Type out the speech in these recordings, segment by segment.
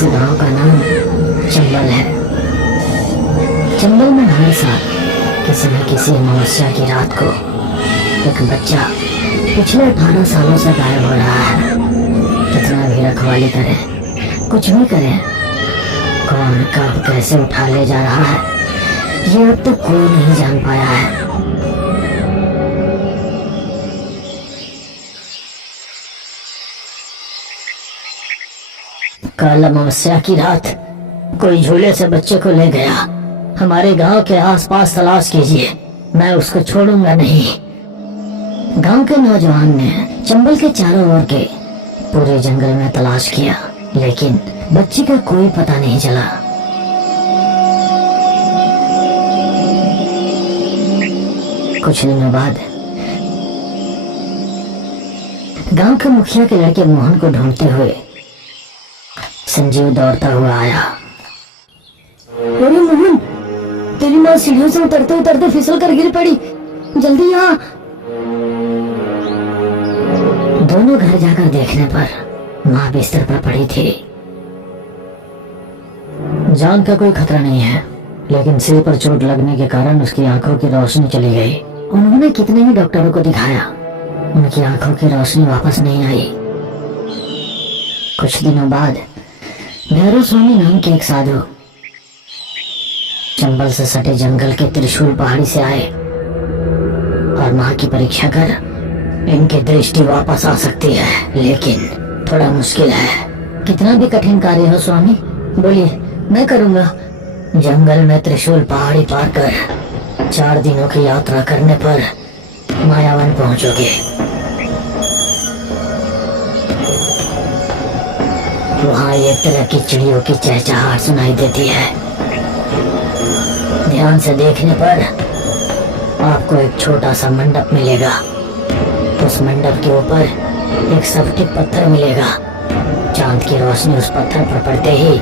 इस गांव का नाम चंबल है। चंबल में हर साल किसी न किसी अमावस्या की रात को एक बच्चा पिछले 18 सालों से गायब हो रहा है। कितना भी रखवाली करे, कुछ भी करे, कौन कब कैसे उठा ले जा रहा है ये अब तक कोई नहीं जान पाया है। कल अमावस्या की रात कोई झूले से बच्चे को ले गया। हमारे गांव के आसपास तलाश कीजिए, मैं उसको छोड़ूंगा नहीं। गांव के नौजवान ने चंबल के चारों ओर के पूरे जंगल में तलाश किया, लेकिन बच्ची का कोई पता नहीं चला। कुछ दिनों बाद गांव के मुखिया के लड़के मोहन को ढूंढते हुए संजीव दौड़ता हुआ आया। अरे मोहन, तेरी माँ सीढ़ियों से उतरते उतरते फिसल कर गिर पड़ी, जल्दी आ। दोनों घर जाकर देखने पर माँ बिस्तर पर पड़ी थी। जान का कोई खतरा नहीं है, लेकिन सिर पर चोट लगने के कारण उसकी आंखों की रोशनी चली गई। उन्होंने कितने ही डॉक्टरों को दिखाया, उनकी आंखों की रोशनी वापस नहीं आई। कुछ दिनों बाद भैरव स्वामी नाम के एक साधु चंबल से सटे जंगल के त्रिशूल पहाड़ी से आए और मां की परीक्षा कर इनकी दृष्टि वापस आ सकती है, लेकिन थोड़ा मुश्किल है। कितना भी कठिन कार्य हो स्वामी, बोलिए, मैं करूंगा। जंगल में त्रिशूल पहाड़ी पार कर 4 दिनों की यात्रा करने पर मायावन पहुंचोगे। वहाँ एक तरह की चिड़ियों की चहचहाहट सुनाई देती है। ध्यान से देखने पर आपको एक छोटा सा मंडप मिलेगा। उस मंडप के ऊपर एक स्फटिक पत्थर मिलेगा। चांद की रोशनी उस पत्थर पर पड़ते ही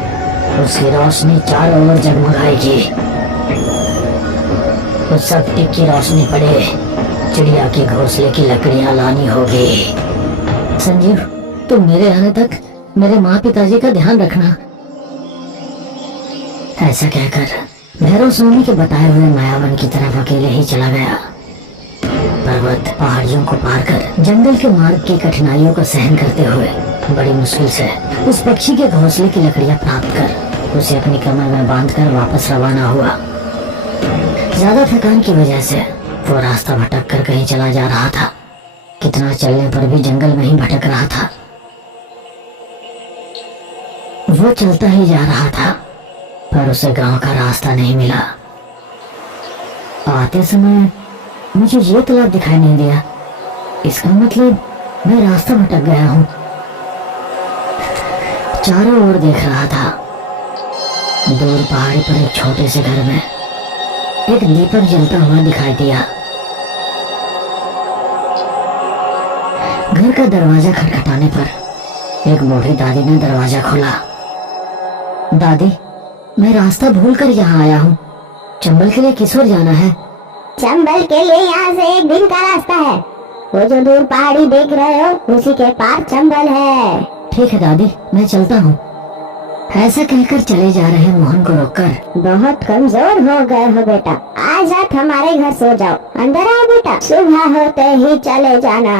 उसकी रोशनी चारों ओर जगमगाएगी। उस स्फटिक की रोशनी पड़े चिड़िया के घोंसले की लकड़ियां लानी होगी। संजीव, तुम मेरे आने तक मेरे माँ पिताजी का ध्यान रखना। ऐसा कहकर भैरव स्वामी के बताए हुए मायावन की तरफ अकेले ही चला गया। पर्वत पहाड़ियों को पार कर जंगल के मार्ग की कठिनाइयों को सहन करते हुए बड़ी मुश्किल से उस पक्षी के घोंसले की लकड़ियां प्राप्त कर उसे अपनी कमर में बांधकर वापस रवाना हुआ। ज्यादा थकान की वजह से वो रास्ता भटक कर कहीं चला जा रहा था। कितना चलने पर भी जंगल में ही भटक रहा था। वो चलता ही जा रहा था, पर उसे गांव का रास्ता नहीं मिला। आते समय मुझे ये तालाब दिखाई नहीं दिया, इसका मतलब मैं रास्ता भटक गया हूँ। चारों ओर देख रहा था। दूर पहाड़ी पर एक छोटे से घर में एक दीपक जलता हुआ दिखाई दिया। घर का दरवाजा खटखटाने पर एक बूढ़ी दादी ने दरवाजा खोला। दादी, मैं रास्ता भूलकर यहाँ आया हूँ। चंबल के लिए किस ओर जाना है? चंबल के लिए यहाँ से 1 दिन का रास्ता है। वो जो दूर पहाड़ी देख रहे हो उसी के पार चंबल है। ठीक है दादी, मैं चलता हूँ। ऐसा कहकर चले जा रहे मोहन को रोककर, बहुत कमजोर हो गए हो बेटा, आज रात हमारे घर सो जाओ। अंदर आओ बेटा, सुबह होते ही चले जाना।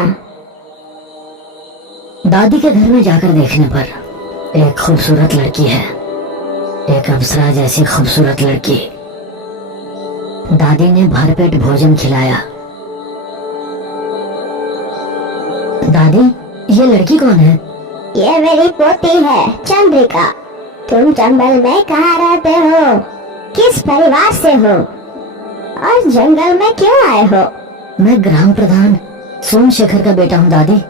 दादी के घर में जाकर देखने पर एक खूबसूरत लड़की है, एक अप्सरा जैसी खूबसूरत लड़की। दादी ने भरपेट भोजन खिलाया। दादी, ये लड़की कौन है? ये मेरी पोती है चंद्रिका। तुम चंबल में कहाँ रहते हो? किस परिवार से हो? और जंगल में क्यों आए हो? मैं ग्राम प्रधान सोमशेखर का बेटा हूँ दादी।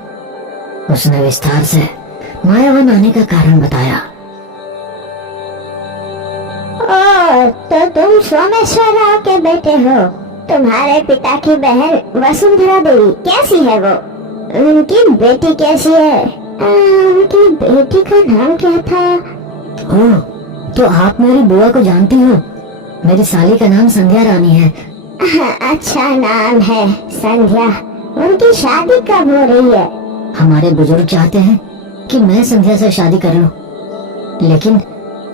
उसने विस्तार से मायावन आने का कारण बताया। तो तुम सोमेश्वर राव के बेटे हो। तुम्हारे पिता की बहन वसुंधरा देवी कैसी है वो? उनकी बेटी कैसी है? उनकी बेटी का नाम क्या था? ओह, तो आप मेरी बुआ को जानती हो? मेरी साली का नाम संध्या रानी है। अच्छा नाम है संध्या। उनकी शादी कब हो रही है? हमारे बुजुर्ग चाहते हैं कि मैं संध्या से शादी कर लूं। लेकिन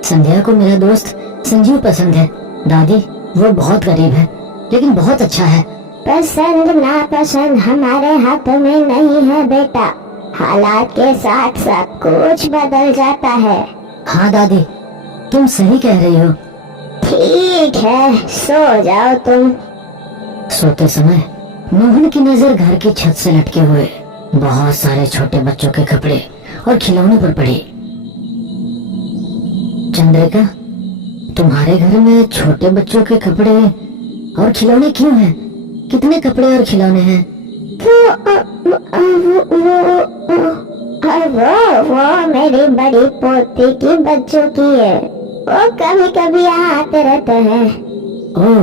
संध्या को मेरा दोस्त संजीव पसंद है। दादी, वो बहुत गरीब है लेकिन बहुत अच्छा है। पसंद नापसंद हमारे हाथ में नहीं है बेटा, हालात के साथ सब कुछ बदल जाता है। हाँ दादी, तुम सही कह रही हो। ठीक है, सो जाओ तुम। सोते समय मोहन की नजर घर की छत से लटके हुए बहुत सारे छोटे बच्चों के कपड़े और खिलौने पर पड़ी। चंद्रिका, तुम्हारे घर में छोटे बच्चों के कपड़े और खिलौने क्यों हैं? कितने कपड़े और खिलौने हैं? वो मेरी बड़ी पोती की बच्चों की है। वो कभी कभी यहाँ आते रहते हैं। ओह,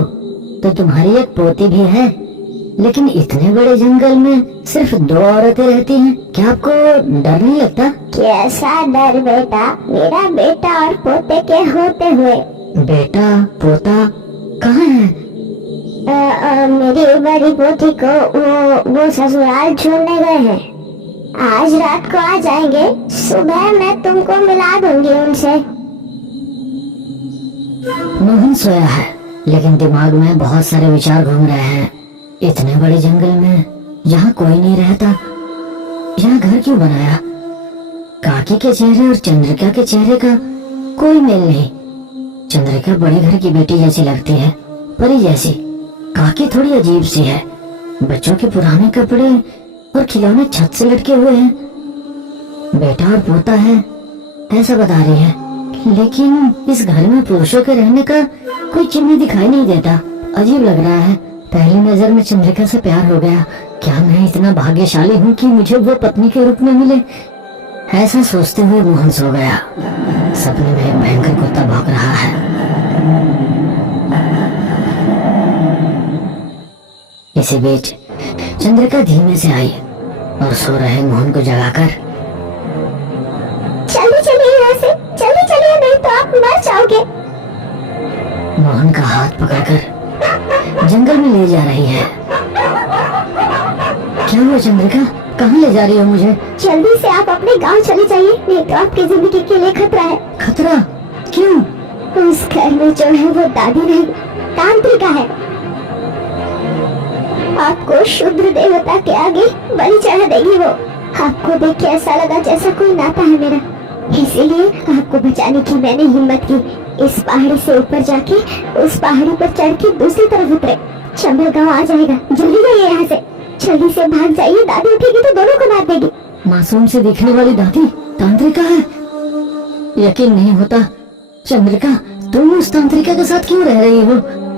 तो तुम्हारी एक पोती भी है। लेकिन इतने बड़े जंगल में सिर्फ 2 औरतें रहती हैं, क्या आपको डर नहीं लगता? कैसा डर बेटा, मेरा बेटा और पोते के होते हुए। बेटा पोता कहाँ है? मेरी बड़ी पोती को वो ससुराल छोड़ने गए हैं। आज रात को आ जाएंगे, सुबह मैं तुमको मिला दूंगी उनसे। मोहन सोया है लेकिन दिमाग में बहुत सारे विचार घूम रहे हैं। इतने बड़े जंगल में जहाँ कोई नहीं रहता, यहाँ घर क्यों बनाया? काकी के चेहरे और चंद्रिका के चेहरे का कोई मेल नहीं। चंद्रिका बड़े घर की बेटी जैसी लगती है, परी जैसी। काकी थोड़ी अजीब सी है। बच्चों के पुराने कपड़े और खिलौने छत से लटके हुए हैं। बेटा और पोता है ऐसा बता रही है, लेकिन इस घर में पुरुषों के रहने का कोई चिन्ह दिखाई नहीं देता। अजीब लग रहा है। पहली नजर में चंद्रिका से प्यार हो गया। क्या मैं इतना भाग्यशाली हूँ कि मुझे वो पत्नी के रूप में मिले? ऐसा सोचते हुए मोहन सो गया। सपने में एक भयंकर कुत्ता भौंक रहा है। इसी बीच चंद्रिका धीमे से आई और सो रहे मोहन को जगाकर, जल्दी चलिए यहाँ से, जल्दी चलिए, नहीं तो आप मर जाओगे। मोहन का हाथ पकड़कर जंगल में ले जा रही है। क्या हुआ चंद्रिका, कहाँ ले जा रही हो मुझे? जल्दी से आप अपने गांव चले जाइए, नहीं तो आपकी जिंदगी के लिए खतरा है। खतरा? क्यों? उस घर में जो है वो दादी नहीं, तांत्रिका है। आपको शुद्र देवता के आगे बलि चढ़ा देगी वो। आपको देख के ऐसा लगा जैसा कोई नाता है मेरा, इसीलिए आपको बचाने की मैंने हिम्मत की। इस पहाड़ी से ऊपर जाके उस पहाड़ी पर चढ़ के दूसरी तरफ उतरे, चंबल गांव आ जाएगा। जल्दी जाइए यहाँ से, जल्दी से भाग जाइए, दादी उठेगी तो दोनों को मार देगी। मासूम से दिखने वाली दादी तांत्रिका है? यकीन नहीं होता। चंद्रिका, तुम उस तांत्रिका के साथ क्यों रह रही हो?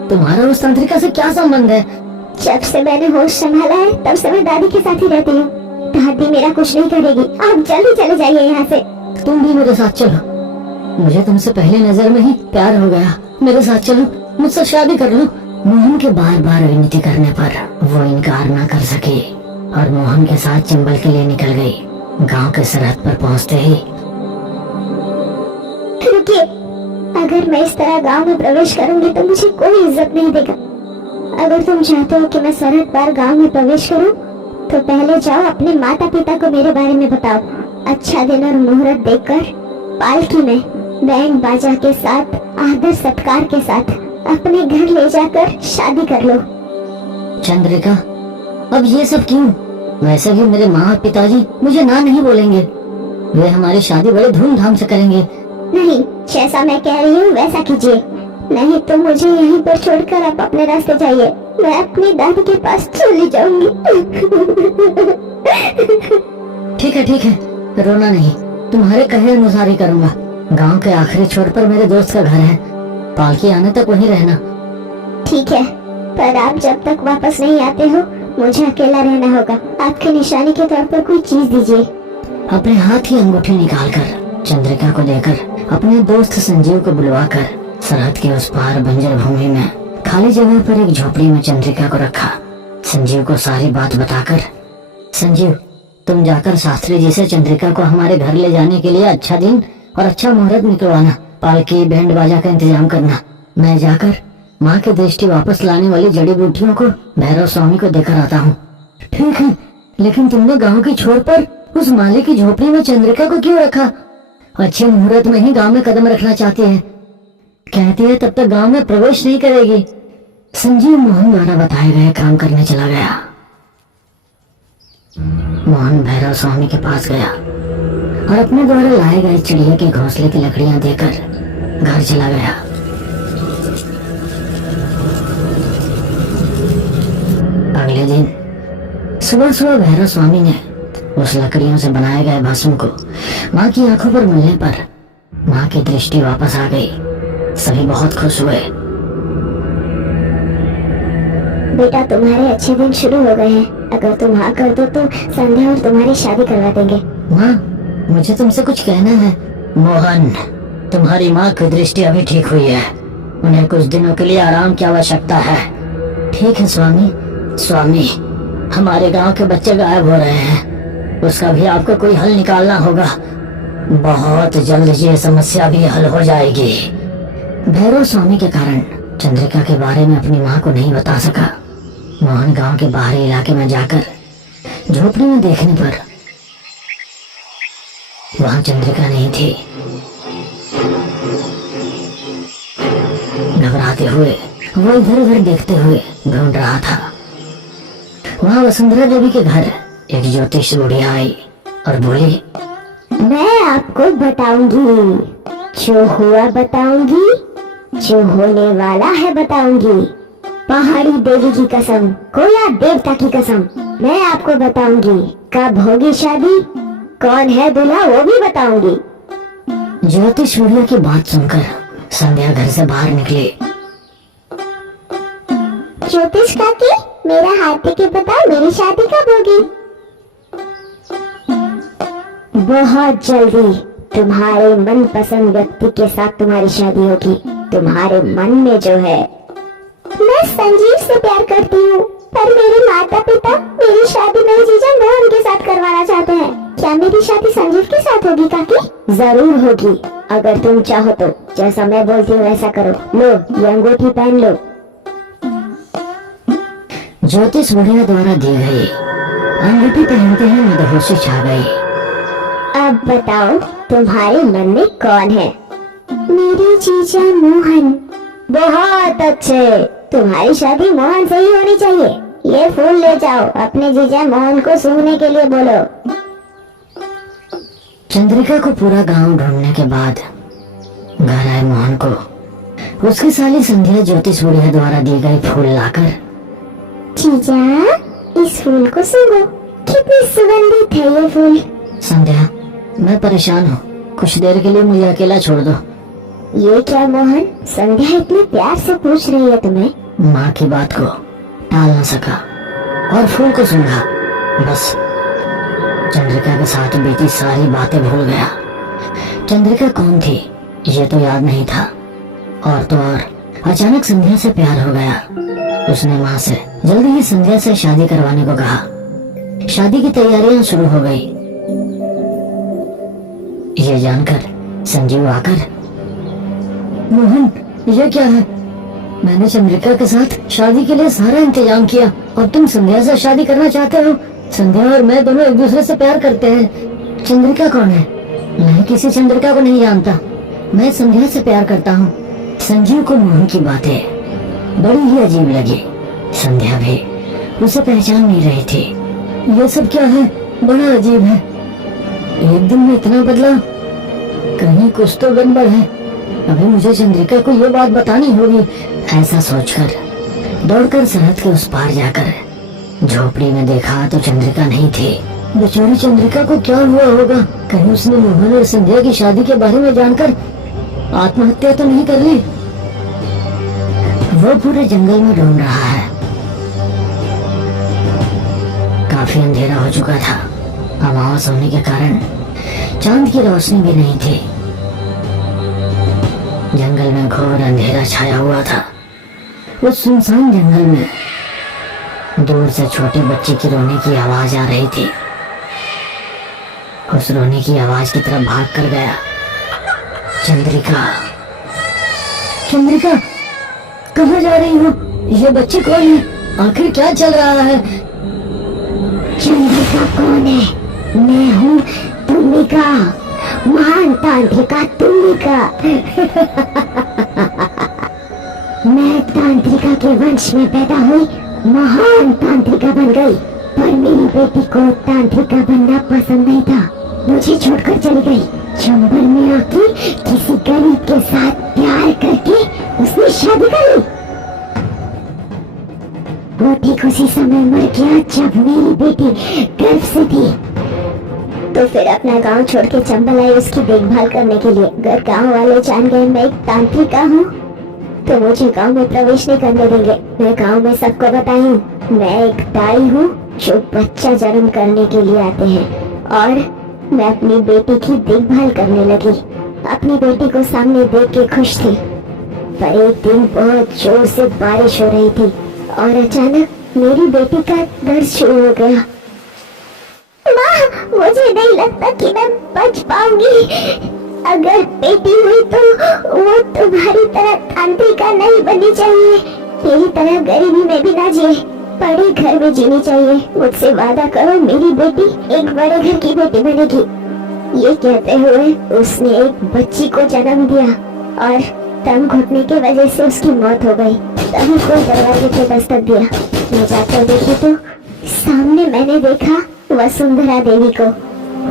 तुम्हारा उस तांत्रिका से क्या संबंध है? जब से मैंने होश संभाला है तब से मैं दादी के साथ ही रहती हूँ। दादी मेरा कुछ नहीं करेगी। आप जल्दी चले जाइए यहाँ से। तुम भी मेरे साथ चलो। मुझे तुमसे पहली नजर में ही प्यार हो गया। मेरे साथ चलो, मुझसे शादी कर लो। मोहन के बार बार विनती करने पर वो इनकार न कर सकी और मोहन के साथ चंबल के लिए निकल गई। गांव के सरहद पर पहुंचते ही, रुकिए, अगर मैं इस तरह गांव में प्रवेश करूंगी तो मुझे कोई इज्जत नहीं देगा। अगर तुम चाहते हो कि मैं सरहद पार गांव में प्रवेश करूं, तो पहले जाओ अपने माता पिता को मेरे बारे में बताओ। अच्छा दिन और मुहूर्त देखकर पालकी में बैंड बाजा के साथ, आदर सत्कार के साथ अपने घर ले जाकर शादी कर लो। चंद्रिका, अब ये सब क्यों? वैसे भी मेरे माँ और पिताजी मुझे ना नहीं बोलेंगे। वे हमारी शादी बड़े धूमधाम से करेंगे। नहीं, जैसा मैं कह रही हूँ वैसा कीजिए, नहीं तो मुझे यहीं पर छोड़कर आप अपने रास्ते जाइए। मैं अपनी दादी के पास चली जाऊंगी। ठीक है, रोना नहीं, तुम्हारे कहे अनुसार ही करूँगा। गांव के आखिरी छोर पर मेरे दोस्त का घर है, पालकी आने तक वहीं रहना। ठीक है, पर आप जब तक वापस नहीं आते हो मुझे अकेला रहना होगा। आपके निशानी के तौर पर कोई चीज दीजिए। अपने हाथ ही अंगूठी निकालकर चंद्रिका को देकर अपने दोस्त संजीव को बुलवाकर सरहद के उस पार बंजर भूमि में खाली जगह पर एक झोपड़ी में चंद्रिका को रखा। संजीव को सारी बात बताकर, संजीव तुम जाकर शास्त्री जी से चंद्रिका को हमारे घर ले जाने के लिए अच्छा दिन और अच्छा मुहूर्त निकलवाना, पालकी बैंड बाजा का इंतजाम करना। मैं जाकर माँ की दृष्टि वापस लाने वाली जड़ी बूटियों को भैरव स्वामी को देकर आता हूँ। ठीक है, लेकिन तुमने गांव की छोर पर उस माली की झोपड़ी में चंद्रिका को क्यों रखा? अच्छे मुहूर्त में ही गांव में कदम रखना चाहती है। कहती है तब तक गांव में प्रवेश नहीं करेगी। संजीव मोहन द्वारा बताए गए काम करने चला गया। मोहन भैरव स्वामी के पास गया और अपने द्वारा लाए गए चिड़िया के घोंसले की लकड़ियां देकर घर चला गया। अगले दिन सुबह सुबह भैरव स्वामी ने उस लकड़ियों से बनाए गए भस्म को माँ की आंखों पर मिलने पर माँ की दृष्टि वापस आ गई। सभी बहुत खुश हुए। बेटा तुम्हारे अच्छे दिन शुरू हो गए हैं। अगर तुम हाँ कर दो तो संध्या और तुम्हारी शादी करवा देंगे। माँ, मुझे तुमसे कुछ कहना है। मोहन, तुम्हारी माँ की दृष्टि अभी ठीक हुई है। उन्हें कुछ दिनों के लिए आराम की आवश्यकता है। ठीक है स्वामी। स्वामी, हमारे गांव के बच्चे गायब हो रहे हैं। उसका भी आपको कोई हल निकालना होगा। बहुत जल्द ये समस्या भी हल हो जाएगी। भैरव स्वामी के कारण चंद्रिका के बारे में अपनी माँ को नहीं बता सका। मोहन गांव के बाहरी इलाके में जाकर झोपड़ी में देखने पर वहां चंद्रिका नहीं थी। घबराते हुए वो इधर उधर देखते हुए ढूंढ रहा था। वहां वसुंधरा देवी के घर एक ज्योतिष बुढ़िया आई और बोली, मैं आपको बताऊंगी, जो हुआ बताऊंगी, जो होने वाला है बताऊंगी। पहाड़ी देवी की कसम, कोया देवता की कसम, मैं आपको बताऊंगी। कब होगी शादी, कौन है दूल्हा, वो भी बताऊंगी। ज्योतिष बुढ़िया की बात सुनकर संध्या घर से बाहर निकली। ज्योतिष काकी, मेरा हाथी के बताओ, मेरी शादी कब होगी? बहुत जल्दी तुम्हारे मनपसंद व्यक्ति के साथ तुम्हारी शादी होगी। तुम्हारे मन में जो है। मैं संजीव से प्यार करती हूँ, पर मेरे माता पिता मेरी शादी मेरे जीजा मोहन के साथ करवाना चाहते हैं। क्या मेरी शादी संजीव के साथ होगी काकी? जरूर होगी, अगर तुम चाहो तो। जैसा मैं बोलती हूँ ऐसा करो। लो, ये अंगूठी पहन लो। ज्योतिष बुढ़िया द्वारा दी गई अंगूठी पहनते ही मदहोशी छा गई। अब बताओ, तुम्हारे मन में कौन है? मेरे जीजा मोहन। बहुत अच्छे, तुम्हारी शादी मोहन से ही होनी चाहिए। ये फूल ले जाओ, अपने जीजा मोहन को सूंघने के लिए बोलो। चंद्रिका को पूरा गांव ढूंढने के बाद घर आए मोहन को उसकी साली संध्या ज्योतिष बुढ़िया द्वारा दी गई फूल लाकर, जीजा, इस फूल को सूंघो, कितनी सुगंधित है ये फूल। संध्या, मैं परेशान हूँ, कुछ देर के लिए मुझे अकेला छोड़ दो। ये क्या मोहन, संध्या इतने प्यार से पूछ रही है तुम्हें? माँ की बात को टाल न सका और फूल को सूंघा। बस चंद्रिका के साथ बीती सारी बातें भूल गया। चंद्रिका कौन थी ये तो याद नहीं था। और तो और अचानक संध्या से प्यार हो गया। उसने माँ से जल्दी ही संध्या से शादी करवाने को कहा। शादी की तैयारियां शुरू हो गई। ये जानकर संजीव आकर, मोहन, ये क्या है? मैंने चंद्रिका के साथ शादी के लिए सारा इंतजाम किया और तुम संध्या से शादी करना चाहते हो? संध्या और मैं दोनों एक दूसरे से प्यार करते हैं। चंद्रिका कौन है? मैं किसी चंद्रिका को नहीं जानता। मैं संध्या से प्यार करता हूँ। संजीव को मोहन की बातें बड़ी ही अजीब लगी। संध्या भी उसे पहचान नहीं रही थी। ये सब क्या है? बड़ा अजीब है। एक दिन में इतना बदला, कहीं कुछ तो गड़बड़ है। अभी मुझे चंद्रिका को ये बात बतानी होगी। ऐसा सोचकर दौड़कर सरहद के उस पार जाकर झोपड़ी में देखा तो चंद्रिका नहीं थी। बेचारी चंद्रिका को क्या हुआ होगा? कहीं उसने मोहन और संध्या की शादी के बारे में जानकर आत्महत्या तो नहीं कर ली? वो पूरे जंगल में ढूंढ रहा है। काफी अंधेरा हो चुका था। अमावस होने के कारण चांद की रोशनी भी नहीं थी। जंगल में घोर अंधेरा छाया हुआ था। उस सुनसान जंगल में दूर से छोटे बच्चे की रोने की आवाज आ रही थी। उस रोने की आवाज की तरफ भाग कर गया। चंद्रिका, चंद्रिका, कहाँ जा रही हो? ये बच्चे कौन है? आखिर क्या चल रहा है? चंद्रिका कौन है? मैं हूँ तुमिका, महान तांत्रिका तुमिका। मैं तांत्रिका के वंश में पैदा हुई महान तांत्रिका बन गई, पर मेरी बेटी को तांत्रिका बनना पसंद नहीं था, मुझे छोड़कर चली गई। चंबल में आके किसी गरीब के साथ प्यार करके उसने शादी कर ली। वो ठीक उसी समय मर गया जब मेरी बेटी गर्भ से थी। तो फिर अपना गांव छोड़ के चंबल आई उसकी देखभाल करने के लिए। अगर गांव वाले जान गए मैं एक तांत्रिका हूँ तो मुझे गांव में प्रवेश नहीं करने देंगे। मैं गांव में सबको बताई हूँ मैं एक दाई हूँ जो बच्चा जन्म करने के लिए आते हैं, और मैं अपनी बेटी की देखभाल करने लगी। अपनी बेटी को सामने देख के खुश थी, पर एक दिन बहुत जोर से बारिश हो रही थी और अचानक मेरी बेटी का दर्द शुरू हो गया। माँ, मुझे नहीं लगता कि मैं बच पाऊंगी। अगर बेटी हुई तो वो तुम्हारी तरह तांत्रिका नहीं बननी चाहिए, तेरी तरह गरीबी में भी ना जिए, बड़े घर में जीनी चाहिए। मुझसे वादा करो मेरी बेटी एक बड़े घर की बेटी बनेगी। ये कहते हुए उसने एक बच्ची को जन्म दिया और दम घुटने की वजह से उसकी मौत हो गई। तभी कोई दरवाजे पे दस्तक दिया। मैं जाकर देखी तो सामने मैंने देखा वसुंधरा देवी को।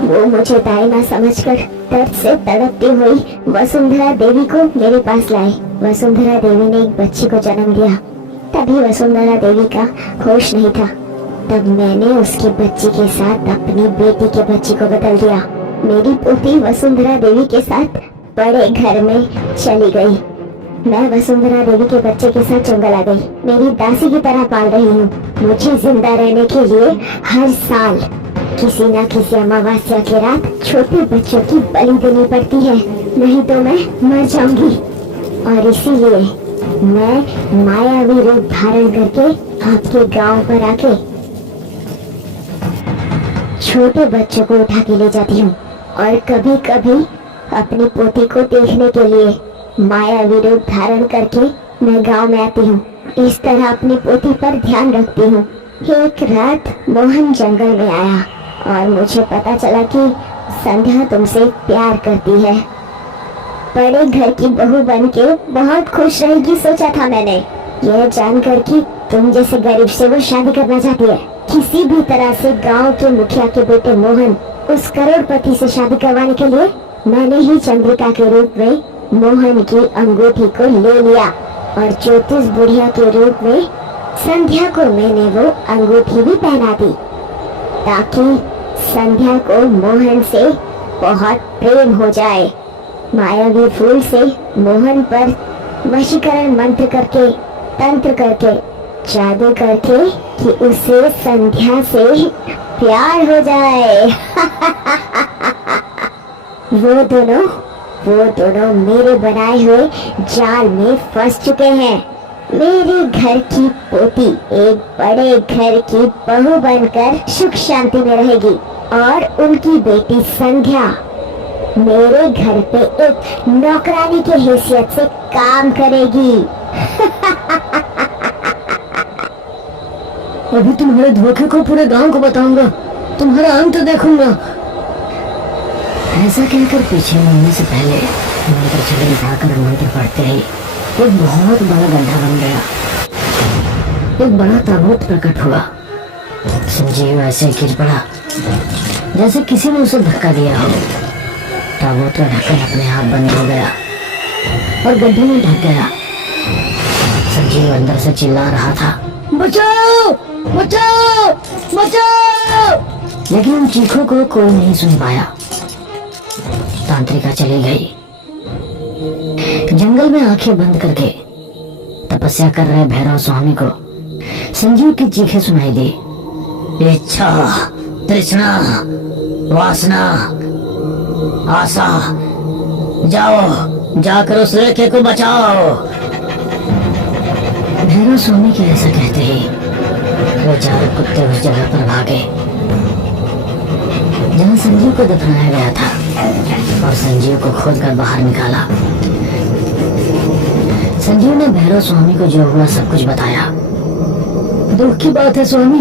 वो मुझे दाई माँ समझकर दर्द से तड़पती हुई वसुंधरा देवी को मेरे पास लाए। वसुंधरा देवी ने एक बच्ची को जन्म दिया। तभी वसुंधरा देवी का होश नहीं था। तब मैंने उसकी बच्ची के साथ अपनी बेटी के बच्ची को बदल दिया। मेरी पोती वसुंधरा देवी के साथ बड़े घर में चली गई। मैं वसुंधरा देवी के बच्चे के साथ जंगल आ गई। मेरी दासी की तरह पाल रही हूँ। मुझे जिंदा रहने के लिए हर साल किसी न किसी अमावस्या की रात छोटे बच्चों की बलि देनी पड़ती है, नहीं तो मैं मर जाऊंगी। और इसीलिए मैं मायावी रूप धारण करके आपके गांव पर आके छोटे बच्चों को उठा के ले जाती हूँ, और कभी कभी अपनी पोती को देखने के लिए मायावी रूप धारण करके मैं गांव में आती हूँ। इस तरह अपनी पोती पर ध्यान रखती हूँ। एक रात मोहन जंगल में आया और मुझे पता चला कि संध्या तुमसे प्यार करती है। बड़े घर की बहू बनके बहुत खुश रहेगी सोचा था मैंने, यह जानकर कि तुम जैसे गरीब से वो शादी करना चाहती है। किसी भी तरह से गांव के मुखिया के बेटे मोहन उस करोड़पति से शादी करवाने के लिए मैंने ही चंद्रिका के रूप में मोहन की अंगूठी को ले लिया, और ज्योतिष बुढ़िया के रूप में संध्या को मैंने वो अंगूठी भी पहना दी, ताकि संध्या को मोहन से बहुत प्रेम हो जाए। मायावी फूल से मोहन पर वशीकरण मंत्र करके, तंत्र करके, जादू करके कि उसे संध्या से प्यार हो जाए। वो दोनों मेरे बनाए हुए जाल में फंस चुके हैं। मेरे घर की पोती एक बड़े घर की बहू बनकर सुख शांति में रहेगी, और उनकी बेटी संध्या मेरे घर पे एक नौकरानी की हैसियत से काम करेगी। अभी तुम्हारे धोखे को पूरे गांव को बताऊंगा, तुम्हारा अंत देखूंगा। ऐसा कहकर पीछे मुड़ने से पहले मंत्र छड़ी उठाकर मंत्र पढ़ते ही एक बहुत बड़ा गड्ढा बन गया। एक बड़ा ताबूत प्रकट हुआ। संजीव ऐसे गिर पड़ा जैसे किसी ने उसे धक्का दिया हो। ताबूत का ढक्कन अपने आप बंद हो गया और गड्ढे में ढक गया। संजीव अंदर से चिल्ला रहा था, बचाओ बचाओ बचाओ, लेकिन उन चीखों को कोई नहीं सुन पाया। तांत्रिका चली गई। जंगल में आंखें बंद करके तपस्या कर रहे भैरव स्वामी को संजीव की चीखें सुनाई दी। इच्छा, तृष्णा, वासना, आशा, जाओ जाकर उस लड़के को बचाओ। भैरव स्वामी के ऐसा कहते ही वो चारों कुत्ते उस जगह पर भागे जहाँ संजीव को दफनाया गया था, और संजीव को खोदकर बाहर निकाला। संजीव ने भैरव स्वामी को जो हुआ सब कुछ बताया। दुख की बात है स्वामी,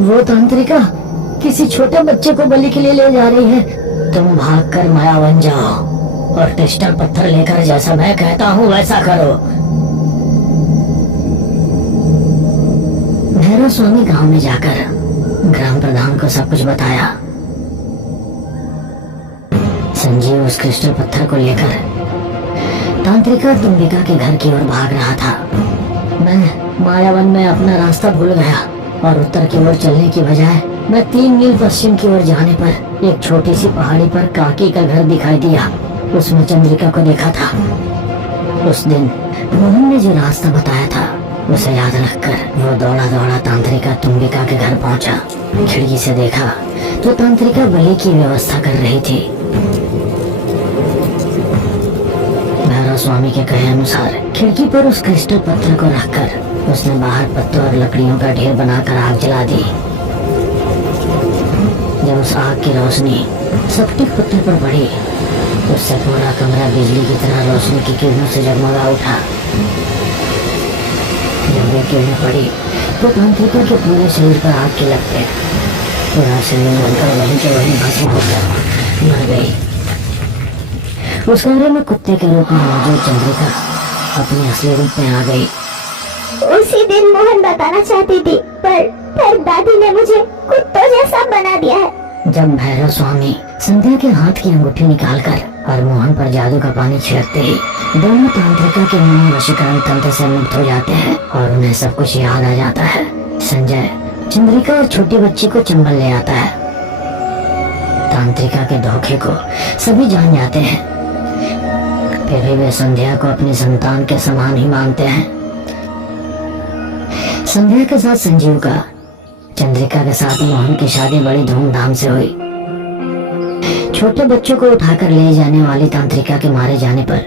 वो तांत्रिका किसी छोटे बच्चे को बलि के लिए ले जा रही है। तुम भागकर माया बन जाओ और क्रिस्टल पत्थर लेकर जैसा मैं कहता हूँ वैसा करो। भैरव स्वामी गांव में जाकर ग्राम प्रधान को सब कुछ बताया। संजीव उस क्रिस्टल पत्थर को लेकर तांत्रिका तुम्बिका के घर की ओर भाग रहा था। मैं मायावन में अपना रास्ता भूल गया और उत्तर की ओर चलने की बजाय मैं 3 मील पश्चिम की ओर जाने पर एक छोटी सी पहाड़ी पर काकी का घर दिखाई दिया। उसमें चंद्रिका को देखा था। उस दिन मोहन ने जो रास्ता बताया था उसे याद रखकर वो दौड़ा दौड़ा तांत्रिका तुम्बिका के घर पहुंचा। खिड़की से देखा तो तांत्रिका बलि की व्यवस्था कर रही थी। भैरव स्वामी के कहे अनुसार खिड़की पर उस क्रिस्टल पत्थर को रखकर उसने बाहर पत्तों और लकड़ियों का ढेर बनाकर आग जला दी। जब उस आग की रोशनी स्फटिक पत्थर पर पड़ी उससे पूरा कमरा बिजली की तरह रोशनी की किरणों से जगमगा उठा। जब ये किरणें पड़ी तो तांत्रिका के पूरे शरीर पर आग के लगते पूरा शरीर बनकर वहीं के वहीं भस्म होकर मर गई। उस कमरे में कुत्ते के रूप में मौजूद चंद्रिका अपने असली रूप में आ गई। उसी दिन मोहन बताना चाहती थी पर दादी ने मुझे कुत्तों जैसा बना दिया है। जब भैरव स्वामी संध्या के हाथ की अंगूठी निकालकर और मोहन पर जादू का पानी छिड़कते ही दोनों तांत्रिका के मन वशीकरण तंत्र से मुक्त हो जाते हैं और उन्हें सब कुछ याद आ जाता है। संजय चंद्रिका और छोटी बच्ची को चंबल ले आता है। तांत्रिका के धोखे को सभी जान जाते हैं, फिर भी वे संध्या को अपनी संतान के समान ही मानते हैं। संध्या के साथ संजीव का चंद्रिका के साथ मोहन की शादी बड़ी धूमधाम से हुई। छोटे बच्चों को उठाकर ले जाने वाली तांत्रिका के मारे जाने पर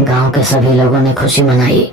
गांव के सभी लोगों ने खुशी मनाई।